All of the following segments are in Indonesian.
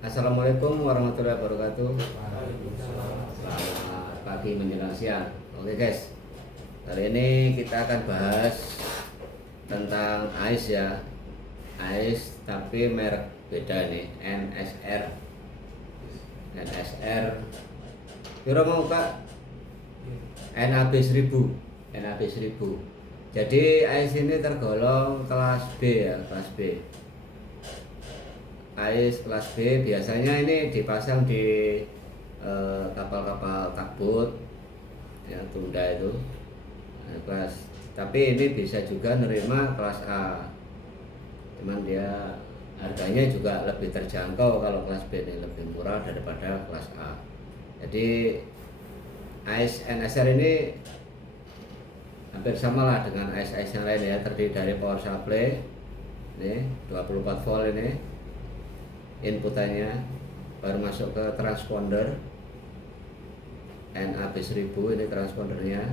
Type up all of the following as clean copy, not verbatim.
Assalamualaikum warahmatullahi wabarakatuh. Selamat pagi menjelang siang. Oke guys, hari ini kita akan bahas tentang ais ya. Ais tapi merek beda nih, NSR. NSR. Kira mau Kak? NAB 1000. NAB 1000. Jadi ais ini tergolong kelas B ya, kelas B. Ais kelas B biasanya ini dipasang di kapal-kapal takbut yang tunda itu kelas, tapi ini bisa juga nerima kelas A, cuman dia harganya juga lebih terjangkau. Kalau kelas B ini lebih murah daripada kelas A. Jadi ais NSR ini hampir sama lah dengan ais-ais yang lain ya, terdiri dari power supply ini 24 volt ini inputannya, baru masuk ke transponder NAB 1000 ini transpondernya.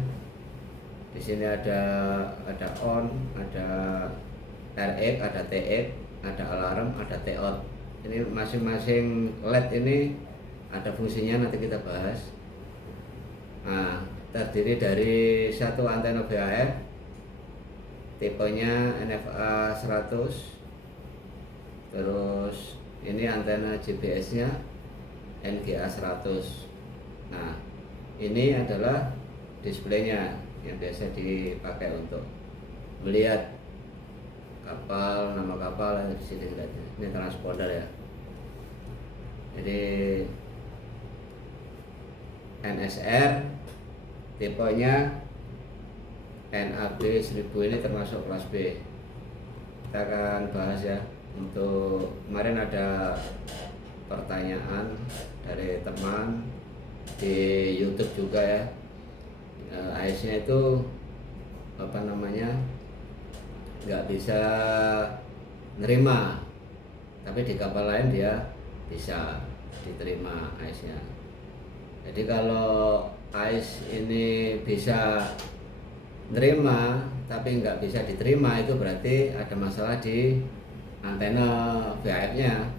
Di sini ada on, ada RX, ada TX, ada alarm, ada TOUT. Ini masing-masing LED ini ada fungsinya, nanti kita bahas. Nah, terdiri dari satu antena VHF tipenya NFA 100, terus ini antena GPS nya NGA 100. Nah, ini adalah displaynya yang biasa dipakai untuk melihat kapal, nama kapal di sini. Ini transponder ya. Jadi NSR tipenya NAB 1000 ini termasuk kelas B. Kita akan bahas ya. Untuk kemarin ada pertanyaan dari teman di YouTube juga ya, AIS-nya itu nggak bisa nerima, tapi di kapal lain dia bisa diterima AIS-nya. Jadi kalau AIS ini bisa nerima tapi nggak bisa diterima, itu berarti ada masalah di antena VHF-nya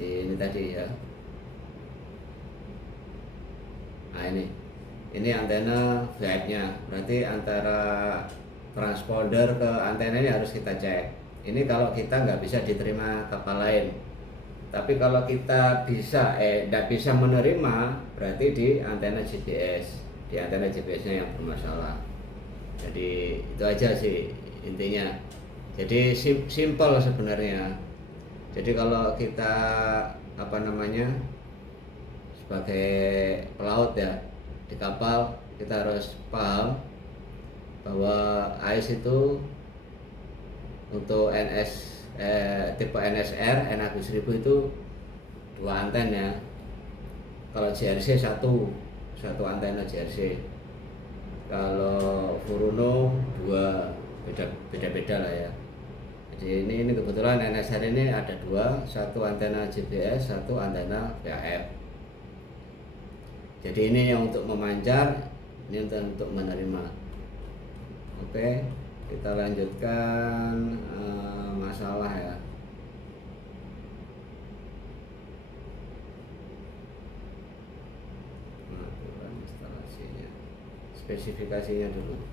ini tadi ya. Nah, ini antena VHF-nya, berarti antara transponder ke antena ini harus kita cek. Ini kalau kita nggak bisa diterima kapal lain, tapi kalau kita nggak bisa menerima, berarti di antena GPS, di antena GPS-nya yang bermasalah. Jadi itu aja sih intinya. Jadi simple sebenarnya. Jadi kalau kita sebagai pelaut ya di kapal, kita harus paham bahwa AIS itu untuk tipe NSR NAB 1000 itu 2 anten ya. Kalau JRC satu antena JRC. Kalau Furuno 2, beda-beda lah ya. Jadi ini kebetulan NSR ini ada 2, satu antena GPS, satu antena VHF. Jadi ini yang untuk memancar, ini untuk menerima. Oke, kita lanjutkan masalah ya. Pengaturan instalasinya, spesifikasinya dulu.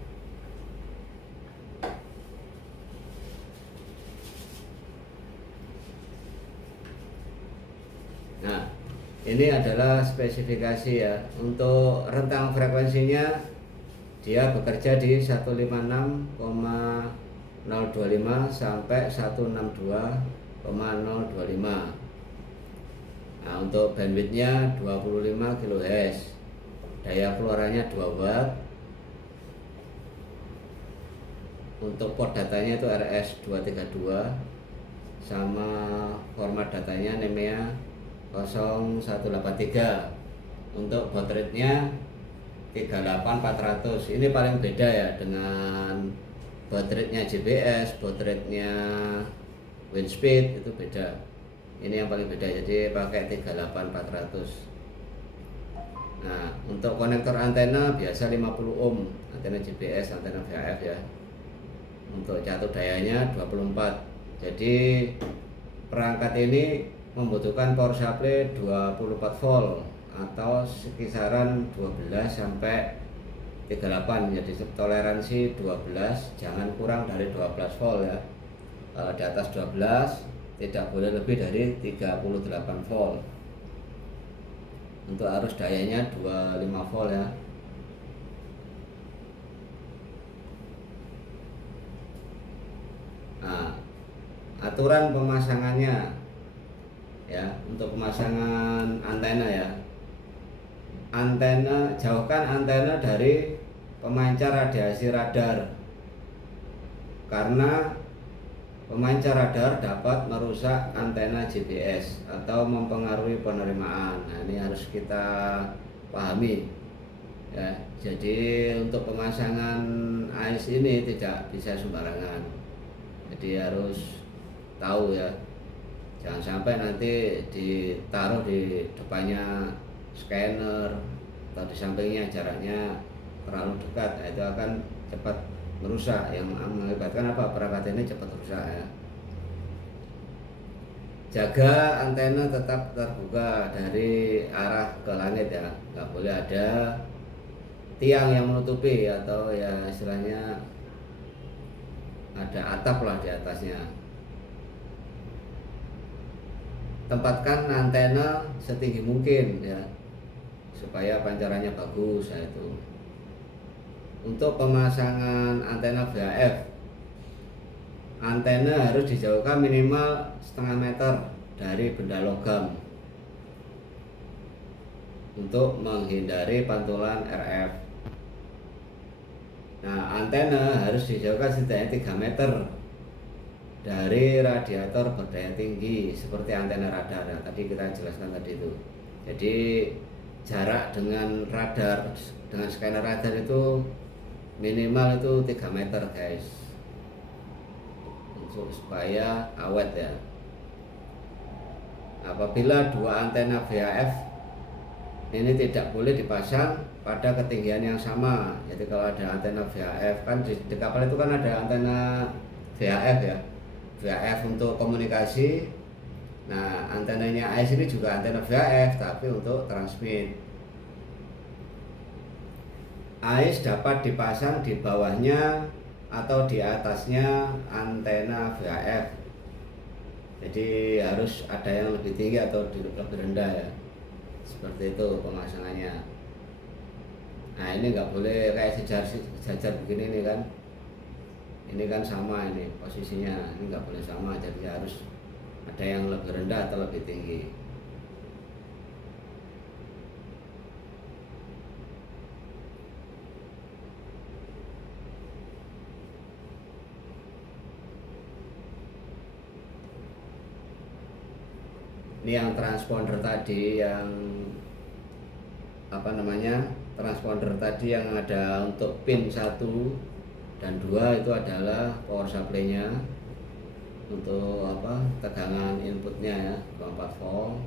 Nah, ini adalah spesifikasi ya. Untuk rentang frekuensinya dia bekerja di 156,025 sampai 162,025. Nah, untuk bandwidthnya 25 kHz. Daya keluarannya 2 watt. Untuk port datanya itu RS232, sama format datanya NEMEA 0183. Untuk baud rate-nya 38400. Ini paling beda ya dengan baud rate-nya JBS, baud rate-nya Windspeed itu beda. Ini yang paling beda, jadi pakai 38400. Nah, untuk konektor antena biasa 50 ohm, antena GPS, antena VHF ya. Untuk catur dayanya 24. Jadi perangkat ini membutuhkan power supply 24 volt atau kisaran 12 sampai 38, jadi toleransi 12, jangan kurang dari 12 volt ya. Kalau di atas 12 tidak boleh lebih dari 38 volt. Untuk arus dayanya 25 volt ya. Nah, aturan pemasangannya ya, untuk pemasangan antena ya. Antena, jauhkan antena dari pemancar radiasi radar, karena pemancar radar dapat merusak antena GPS atau mempengaruhi penerimaan. Nah, ini harus kita pahami ya. Jadi untuk pemasangan AIS ini tidak bisa sembarangan, jadi harus tahu ya, jangan sampai nanti ditaruh di depannya scanner atau di sampingnya jaraknya terlalu dekat. Nah, itu akan cepat merusak, yang mengakibatkan apa, perangkat ini cepat rusak ya. Jaga antena tetap terbuka dari arah ke langit ya, nggak boleh ada tiang yang menutupi atau ya istilahnya ada atap lah di atasnya. Tempatkan antena setinggi mungkin ya, supaya pancarannya bagus ya itu. Untuk pemasangan antena VHF, antena harus dijauhkan minimal setengah meter dari benda logam untuk menghindari pantulan RF. Nah, antena harus dijauhkan setidaknya 3 meter dari radiator berdaya tinggi seperti antena radar. Nah, tadi kita jelaskan tadi itu. Jadi jarak dengan radar, dengan scanner radar itu minimal itu 3 meter guys, untuk supaya awet ya. Apabila dua antena VHF ini tidak boleh dipasang pada ketinggian yang sama. Jadi kalau ada antena VHF kan di kapal itu kan ada antena VHF ya, VHF untuk komunikasi. Nah, antenanya AIS ini juga antena VHF tapi untuk transmit. AIS dapat dipasang di bawahnya atau di atasnya antena VHF. Jadi harus ada yang lebih tinggi atau lebih rendah ya. Seperti itu pemasangannya. Nah, ini nggak boleh kayak sejajar begini nih kan. Ini kan sama ini posisinya, ini nggak boleh sama, jadi harus ada yang lebih rendah atau lebih tinggi. Ini yang transponder tadi, yang apa namanya, transponder tadi yang ada untuk pin 1 dan 2 itu adalah power supply-nya untuk apa, tegangan inputnya ya, 24 volt.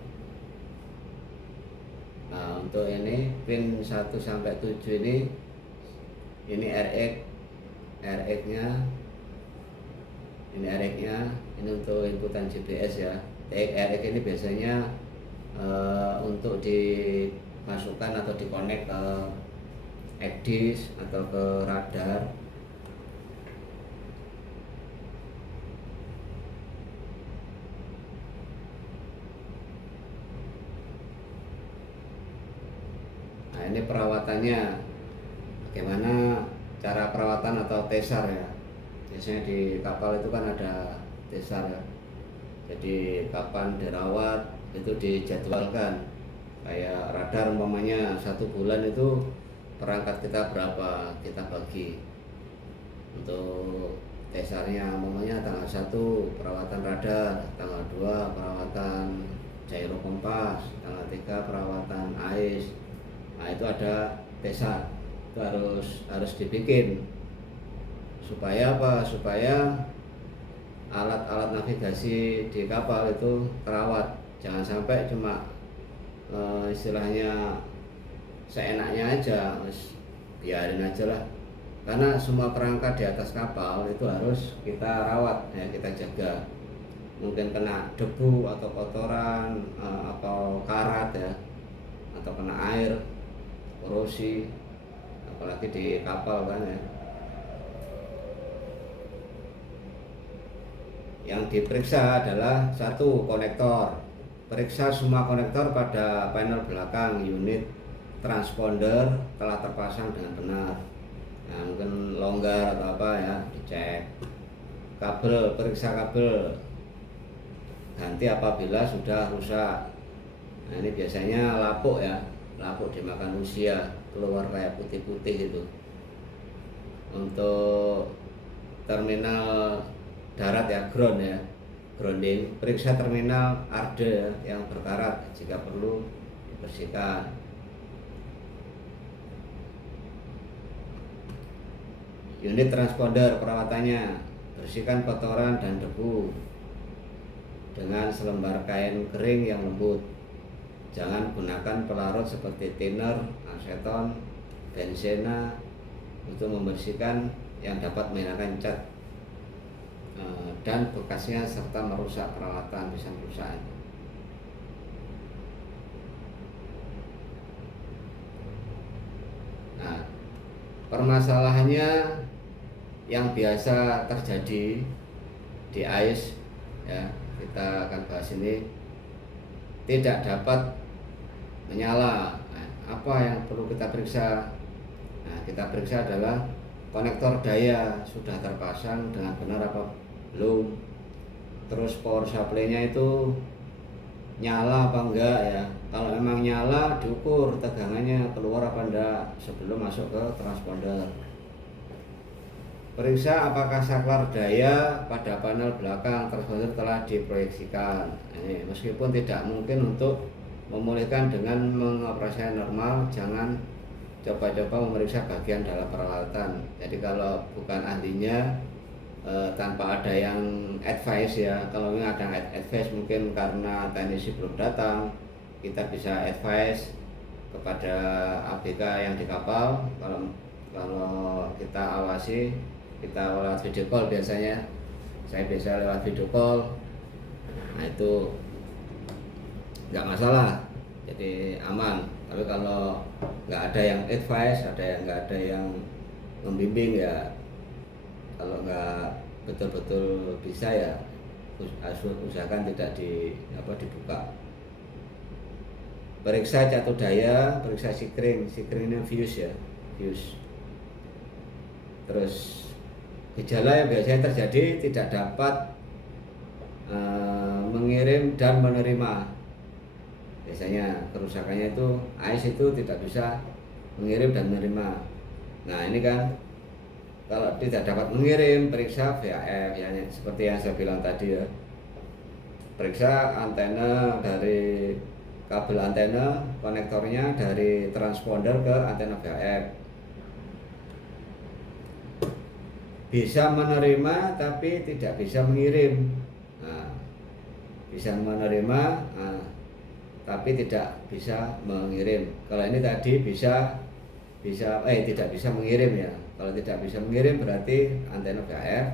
Nah, untuk ini pin 1 sampai 7 ini RX-nya, ini RX-nya, ini untuk inputan GPS ya. RX ini biasanya untuk dimasukkan atau dikonek ke EDIS atau ke radar. Nah, ini perawatannya, bagaimana cara perawatan atau tesar ya. Biasanya di kapal itu kan ada tesar ya. Jadi kapan dirawat itu dijadwalkan. Kayak radar umpamanya 1 bulan itu perangkat kita berapa, kita bagi. Untuk tesarnya umpamanya tanggal 1 perawatan radar, tanggal 2 perawatan gyro kompas, tanggal 3 perawatan AIS. Nah, itu ada tesar. Itu harus dibikin. Supaya apa? Supaya alat-alat navigasi di kapal itu terawat, jangan sampai cuma istilahnya seenaknya aja, biarin aja lah. Karena semua perangkat di atas kapal itu harus kita rawat ya, kita jaga. mungkin kena debu atau kotoran atau karat ya, atau kena air, korosi, apalagi di kapal kan ya. Yang diperiksa adalah satu, konektor. Periksa semua konektor pada panel belakang unit transponder telah terpasang dengan benar. Nah, mungkin longgar atau apa ya, dicek. Kabel, periksa kabel, ganti apabila sudah rusak. Nah, ini biasanya lapuk ya, lapuk dimakan usia, keluar kayak putih-putih gitu. Untuk terminal darat ya, ground ya, grounding, periksa terminal arde yang berkarat, jika perlu dibersihkan. Unit transponder, perawatannya, bersihkan kotoran dan debu dengan selembar kain kering yang lembut. Jangan gunakan pelarut seperti thinner, aseton, benzena untuk membersihkan yang dapat menghilangkan cat dan bekasnya serta merusak peralatan, bisa merusak. Nah, permasalahannya yang biasa terjadi di AIS ya, kita akan bahas ini, tidak dapat menyala. Nah, apa yang perlu kita periksa? Nah, kita periksa adalah konektor daya sudah terpasang dengan benar apa belum, terus power supply-nya itu nyala apa enggak ya. Kalau memang nyala, diukur tegangannya keluar apa enggak sebelum masuk ke transponder. Periksa apakah saklar daya pada panel belakang transponder telah diproyeksikan. Ini meskipun tidak mungkin untuk memulihkan dengan mengoperasikan normal, jangan coba-coba memeriksa bagian dalam peralatan. Jadi kalau bukan ahlinya, tanpa ada yang advice ya, kalau ini ada advice mungkin karena teknisi belum datang, kita bisa advice kepada ABK yang di kapal. Kalau kita awasi, kita lewat video call biasanya, saya biasa lewat video call, nah itu nggak masalah, jadi aman. Tapi kalau nggak ada yang advice, nggak ada yang membimbing ya, kalau nggak betul-betul bisa ya usahakan tidak dibuka. Periksa catur daya, periksa sikring ini fuse ya, fuse. Terus gejala yang biasanya terjadi, tidak dapat mengirim dan menerima. Biasanya kerusakannya itu AIS itu tidak bisa mengirim dan menerima. Nah, ini kan kalau tidak dapat mengirim, periksa VHF ya, seperti yang saya bilang tadi ya. Periksa antena dari kabel antena, konektornya dari transponder ke antena VHF. Bisa menerima tapi tidak bisa mengirim. Nah, bisa menerima tapi tidak bisa mengirim. Kalau ini tadi tidak bisa mengirim ya. Kalau tidak bisa mengirim berarti antena VHF.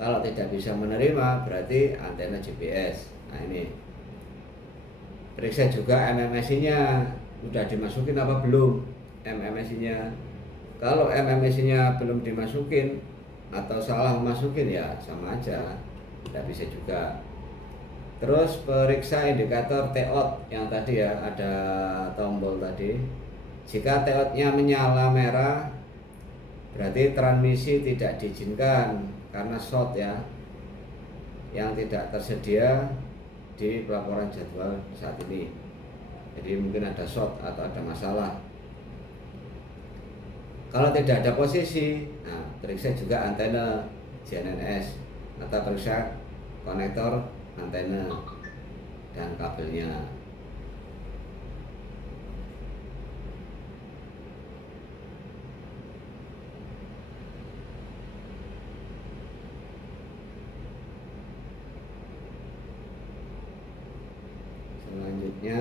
Kalau tidak bisa menerima berarti antena GPS. Nah, ini periksa juga MMSI-nya sudah dimasukin apa belum, MMSI-nya. Kalau MMSI-nya belum dimasukin atau salah masukin ya sama aja, tidak bisa juga. Terus periksa indikator T-out yang tadi ya, ada tombol tadi. Jika T-out-nya menyala merah, berarti transmisi tidak diizinkan karena short ya, yang tidak tersedia di pelaporan jadwal saat ini. Jadi mungkin ada short atau ada masalah. Kalau tidak ada posisi, nah periksa juga antena GNSS atau periksa konektor antena dan kabelnya. Selanjutnya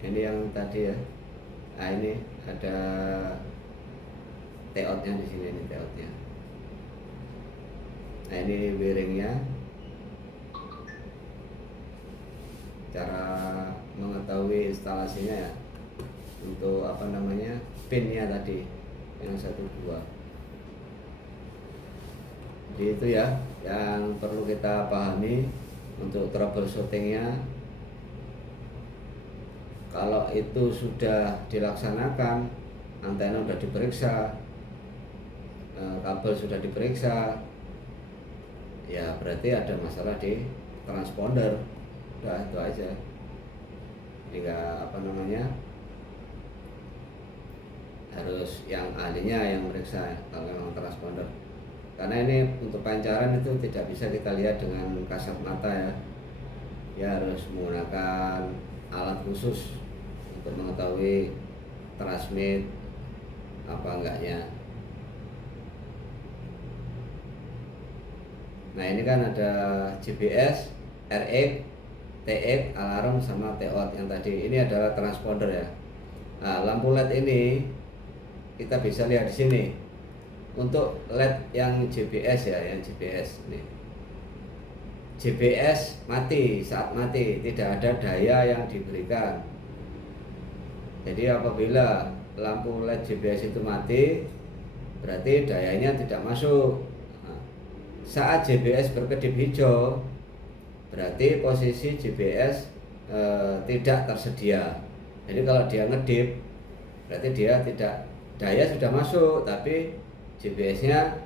ini yang tadi ya, Nah ini ada teotnya di sini, ini teotnya. Nah ini wiringnya. Cara mengetahui instalasinya ya, untuk apa namanya, pinnya tadi yang 1 2. Jadi itu ya yang perlu kita pahami untuk troubleshootingnya. Kalau itu sudah dilaksanakan, antena sudah diperiksa, kabel sudah diperiksa, ya berarti ada masalah di transponder. Udah itu aja. Jadi nggak apa namanya, harus yang ahlinya yang meriksa kalau memang transponder. Karena ini untuk pancaran itu tidak bisa kita lihat dengan kasat mata ya. Ya harus menggunakan alat khusus untuk mengetahui transmit apa enggaknya. Nah ini kan ada GPS, RX, TX, alarm sama TOT yang tadi. Ini adalah transponder ya. Nah, lampu LED ini kita bisa lihat di sini. Untuk LED yang GPS ya, yang GPS nih. GPS mati, saat mati tidak ada daya yang diberikan. Jadi apabila lampu LED GPS itu mati, berarti dayanya tidak masuk. Nah, saat GPS berkedip hijau, berarti posisi GPS tidak tersedia. Jadi kalau dia ngedip, berarti dia tidak, daya sudah masuk tapi GPS-nya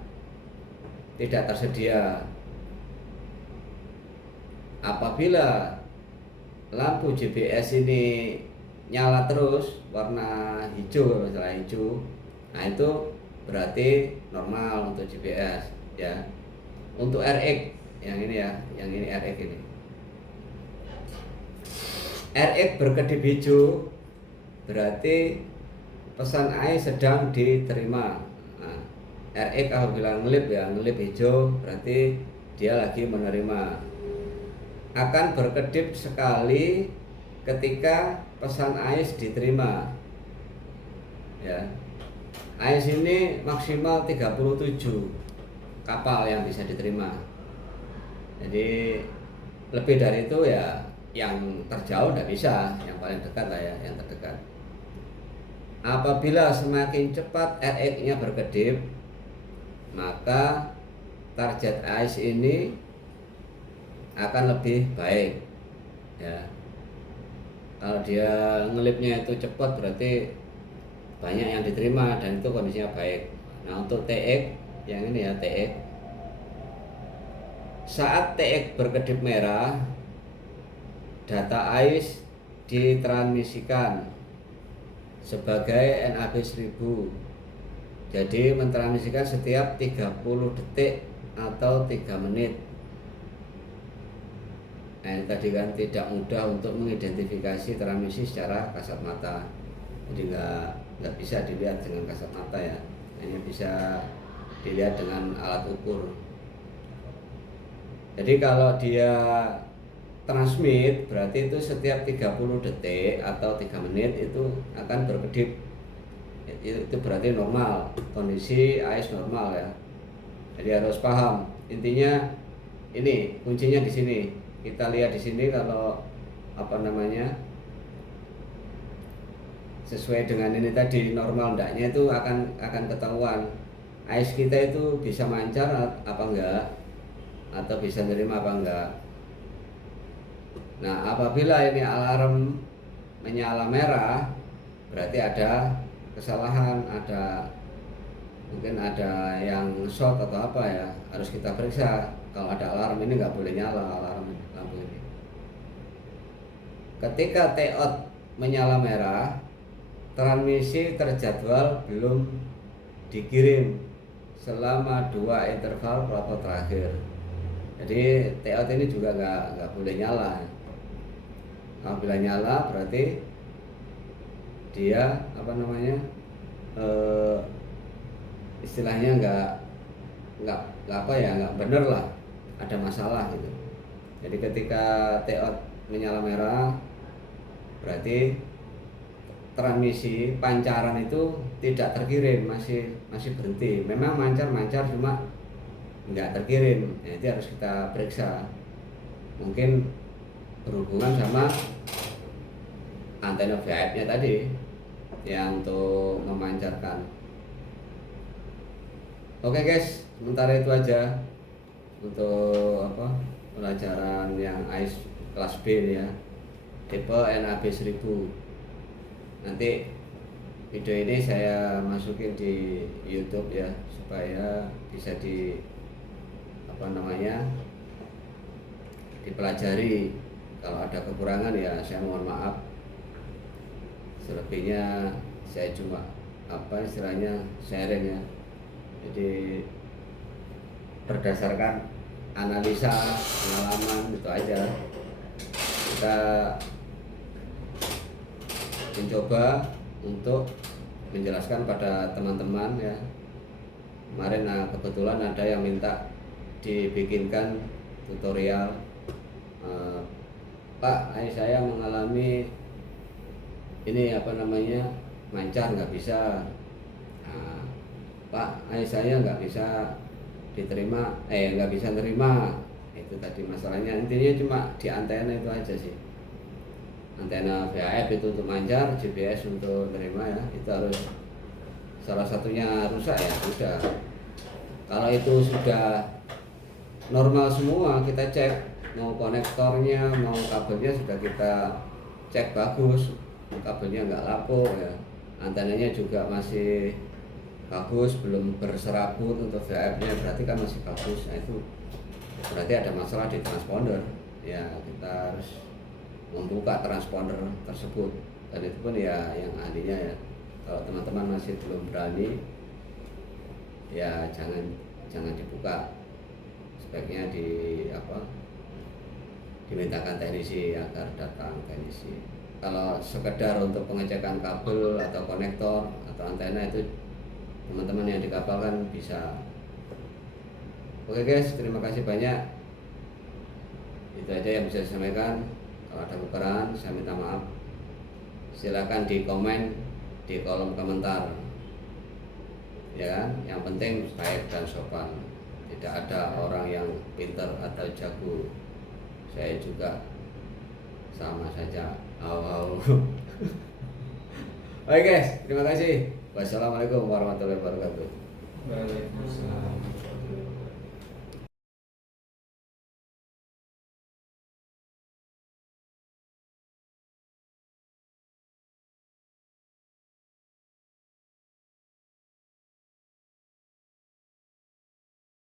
tidak tersedia. Apabila lampu GPS ini nyala terus warna hijau, misalnya hijau, nah itu berarti normal untuk GPS ya. Untuk RX yang ini ya, yang ini RX ini. RX berkedip hijau berarti pesan AI sedang diterima. Nah, RX apabila ngelip ya, ngelip hijau berarti dia lagi menerima. Akan berkedip sekali ketika pesan AIS diterima. Ya. AIS ini maksimal 37 kapal yang bisa diterima. Jadi lebih dari itu ya yang terjauh tidak bisa, yang paling dekat lah ya, yang terdekat. Apabila semakin cepat RX-nya berkedip, maka target AIS ini akan lebih baik ya. Kalau dia ngelipnya itu cepat berarti banyak yang diterima dan itu kondisinya baik. Nah untuk TX yang ini ya, TX, saat TX berkedip merah, data AIS ditransmisikan sebagai NAB 1000. Jadi mentransmisikan setiap 30 detik atau 3 menit. Nah ini tadi kan tidak mudah untuk mengidentifikasi transmisi secara kasat mata. Jadi nggak bisa dilihat dengan kasat mata ya. Hanya bisa dilihat dengan alat ukur. Jadi kalau dia transmit berarti itu setiap 30 detik atau 3 menit itu akan berkedip. Itu berarti normal, kondisi AIS normal ya. Jadi harus paham. Intinya ini kuncinya di sini. Kita lihat di sini kalau apa namanya, sesuai dengan ini tadi normal enggaknya itu akan ketahuan. AIS kita itu bisa mancar apa enggak, atau bisa nerima apa enggak. Nah apabila ini alarm menyala merah, berarti ada kesalahan, mungkin ada yang short atau apa ya, harus kita periksa. Kalau ada alarm ini nggak boleh nyala alarm lampu ini. Ketika TOT menyala merah, transmisi terjadwal belum dikirim selama 2 interval pelapor terakhir. Jadi TOT ini juga nggak boleh nyala. Apabila nyala berarti dia apa namanya, istilahnya nggak bener lah, ada masalah gitu. Jadi ketika TOT menyala merah berarti transmisi pancaran itu tidak terkirim, masih berhenti. Memang mancar cuma nggak terkirim. Ya, itu harus kita periksa. Mungkin berhubungan sama antena VHF-nya tadi yang untuk memancarkan. Oke guys, sementara itu aja untuk pelajaran yang AIS kelas B ya, tipe NAB 1000. Nanti video ini saya masukin di YouTube ya, supaya bisa dipelajari. Kalau ada kekurangan ya saya mohon maaf. Selebihnya saya cuma sharing ya. Jadi berdasarkan analisa pengalaman itu aja, kita mencoba untuk menjelaskan pada teman-teman ya. Kemarin kebetulan ada yang minta dibikinkan tutorial, Pak, saya mengalami ini mancar nggak bisa. Pak, saya nggak bisa nggak bisa nerima. Itu tadi masalahnya, intinya cuma di antena itu aja sih. Antena VHF itu untuk mancar, GPS untuk nerima ya. Itu harus salah satunya rusak ya sudah. Kalau itu sudah normal semua, kita cek mau konektornya, mau kabelnya sudah kita cek bagus, kabelnya nggak lapuk ya, antenanya juga masih bagus, belum berserabut untuk VHF-nya, berarti kan masih bagus. Nah itu berarti ada masalah di transponder ya, kita harus membuka transponder tersebut, dan itu pun ya yang ahlinya ya. Kalau teman-teman masih belum berani ya jangan dibuka, sebaiknya dimintakan teknisi agar datang teknisi. Kalau sekedar untuk pengecekan kabel atau konektor atau antena itu teman-teman yang di kapal kan bisa. Oke guys, terima kasih banyak. Itu aja yang bisa saya sampaikan. Kalau ada kekurangan saya minta maaf. Silakan di komen di kolom komentar ya kan. Yang penting baik dan sopan, tidak ada orang yang pintar atau jago. Saya juga sama saja. Oke guys, terima kasih. Wassalamualaikum warahmatullahi wabarakatuh. Waalaikumsalam.